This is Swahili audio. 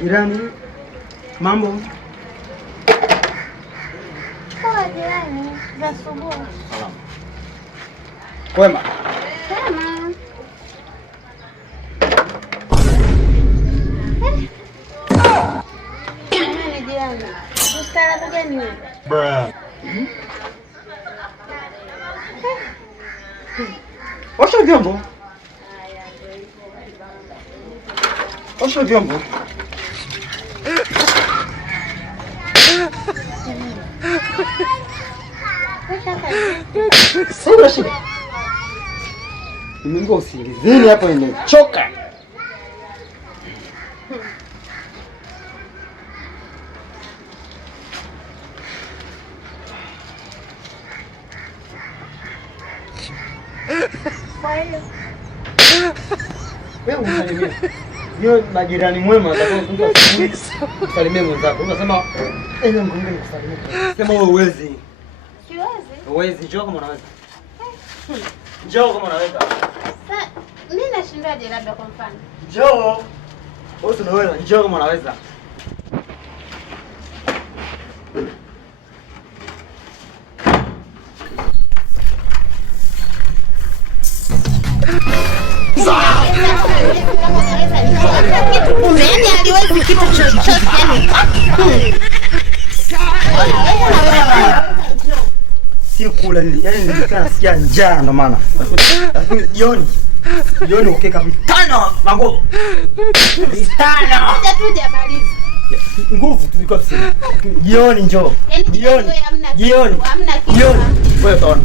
Jirani, mambo? Poa jirani, za asubuhi. Salama. Kwema? Kwema. Nani jirani? Ustaarabu gani wewe? Bruh. Osha vyombo. Osha vyombo. Sina shida. Nimeingia usingizini hapo, nimechoka. Wewe unasalimia. Ndio majirani mwema atakuwa kusalimia mwenzako. Unasema enda mgongeni kusalimia. Sema wewe uwezi. Siwezi. Uwezi, njoo kama unaweza. Njoo kama unaweza. Sasa mimi nashindaje labda kwa mfano? Njoo. Wewe unaweza, njoo kama unaweza. Yaani aliwezi kitu chochote Sikula yaani nilikuwa nasikia njaa ndo maana. Lakini jioni ukeka vitano mango. Vitano. moja tu jamaliza. Nguvu tulikuwa tuseme. Jioni njoo. Jioni. Jioni. Wewe utaona.